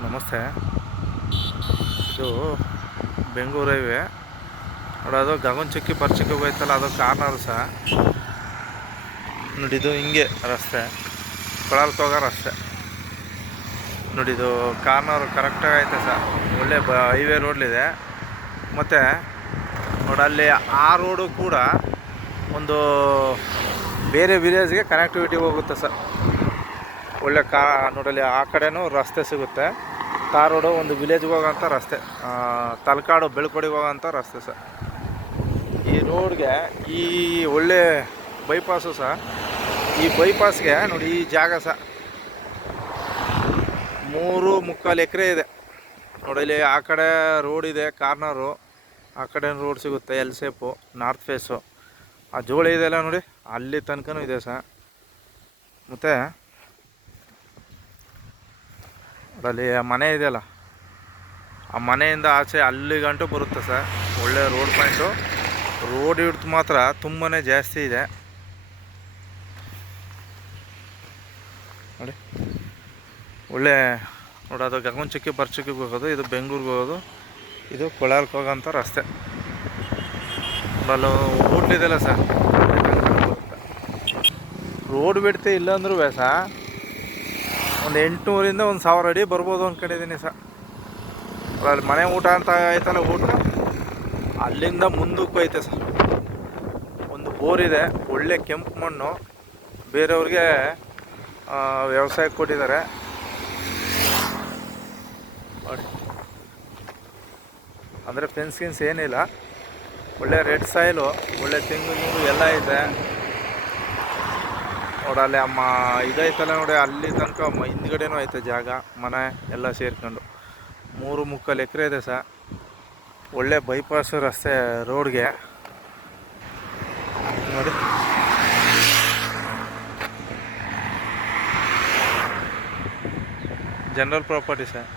Sir ನಮಸ್ತೆ. ಇದು Bengaluru highway ನೋಡಿ, ಅದು ಗಗನಚುಕ್ಕಿ ಪರ್ಚುಕ್ಕಿ ಹೋಯ್ತಲ್ಲ, ಅದು ಕಾರ್ನರ್ ಸಹ ನೋಡಿ. ಇದು ಹಿಂಗೆ ರಸ್ತೆ, ಕೊಳಲ್ಕೆ ಹೋಗೋ ರಸ್ತೆ ನೋಡಿ. ಇದು ಕಾರ್ನರ್ ಕರೆಕ್ಟಾಗಿ ಐತೆ ಸರ್, ಒಳ್ಳೆ ಹೈವೇ ರೋಡ್ಲಿದೆ. ಮತ್ತು ನೋಡಿ ಅಲ್ಲಿ ಆ ರೋಡು ಕೂಡ ಒಂದು ಬೇರೆ ವಿಲೇಜ್ಗೆ ಕನೆಕ್ಟಿವಿಟಿ ಹೋಗುತ್ತೆ ಸರ್. ಒಳ್ಳೆ ನೋಡಲ್ಲಿ ಆ ಕಡೆನೂ ರಸ್ತೆ ಸಿಗುತ್ತೆ. ತಾರ್ ರೋಡು ಒಂದು ವಿಲೇಜ್ಗೆ ಹೋಗೋಂಥ ರಸ್ತೆ, ತಲಕಾಡು ಬೆಳ್ಕೊಡಿಗೆ ಹೋಗೋಂಥ ರಸ್ತೆ ಸರ್. ಈ ರೋಡ್ಗೆ ಈ ಒಳ್ಳೆ ಬೈಪಾಸು ಸಹ, ಈ ಬೈಪಾಸ್ಗೆ ನೋಡಿ ಈ ಜಾಗ ಸಹ 3.25 ಎಕರೆ ಇದೆ ನೋಡಿ. ಇಲ್ಲಿ ಆ ಕಡೆ ರೋಡ್ ಇದೆ ಕಾರ್ನರು, ಆ ಕಡೆ ರೋಡ್ ಸಿಗುತ್ತೆ ಎಲ್ ಸೇಪು ನಾರ್ತ್ ಫೇಸು. ಆ ಜೋಳಿ ಇದೆಯಲ್ಲ ನೋಡಿ, ಅಲ್ಲಿ ತನಕನೂ ಇದೆ ಸರ್. ಮತ್ತು ಅಲ್ಲಿ ಆ ಮನೆ ಇದೆಯಲ್ಲ, ಆ ಮನೆಯಿಂದ ಆಚೆ ಅಲ್ಲಿ ಗಂಟು ಬರುತ್ತೆ ಸರ್. ಒಳ್ಳೆ ರೋಡ್ ಪಾಯಿಂಟು. ರೋಡ್ ಹಿಡ್ತು ಮಾತ್ರ ತುಂಬಾ ಜಾಸ್ತಿ ಇದೆ ನೋಡಿ. ಒಳ್ಳೆ ನೋಡಿ, ಅದು ಗಗನಚುಕ್ಕಿ ಪರ್ಚುಕ್ಕಿಗೆ ಹೋಗೋದು, ಇದು ಬೆಂಗಳೂರಿಗೆ ಹೋಗೋದು, ಇದು ಕೊಳಲ್ಕೆ ಹೋಗೋಂಥ ರಸ್ತೆ. ಅಲ್ಲೂ ಹೋಟ್ಲಿದೆಯಲ್ಲ ಸರ್, ರೋಡ್ ಬಿಡ್ತೆ ಇಲ್ಲಾಂದ್ರೂ ಸರ್ ಒಂದು 800ರಿಂದ 1000 ಅಡಿ ಬರ್ಬೋದು ಅಂದ್ಕೊಂಡಿದ್ದೀನಿ ಸರ್. ಅಲ್ಲಿ ಮನೆ ಊಟ ಅಂತ ಆಯ್ತಲ್ಲ, ಊಟ ಅಲ್ಲಿಂದ ಮುಂದಕ್ಕೆ ಹೋಯ್ತೆ ಸರ್. ಒಂದು ಬೋರ್ ಇದೆ, ಒಳ್ಳೆ ಕೆಂಪು ಮಣ್ಣು, ಬೇರೆಯವ್ರಿಗೆ ವ್ಯವಸಾಯಕ್ಕೆ ಕೊಟ್ಟಿದ್ದಾರೆ ನೋಡಿ. ಅಂದರೆ ಫೆನ್ಸ್ ಏನಿಲ್ಲ, ಒಳ್ಳೆ ರೆಡ್ ಸಾಯಿಲು, ಒಳ್ಳೆ ತೆಂಗು ಎಲ್ಲ ಐತೆ ನೋಡಿ. ಅಲ್ಲಿ ಅಮ್ಮ ಇದೈತಲ್ಲ ನೋಡಿ, ಅಲ್ಲಿ ತನಕ ಹಿಂದ್ಗಡೆನೂ ಐತೆ ಜಾಗ, ಮನೆ ಎಲ್ಲ ಸೇರ್ಕೊಂಡು 3.25 ಎಕರೆ ಇದೆ ಸರ್. ಒಳ್ಳೆ ಬೈಪಾಸ್ ರಸ್ತೆ ರೋಡ್ಗೆ ನೋಡಿ. General property sir.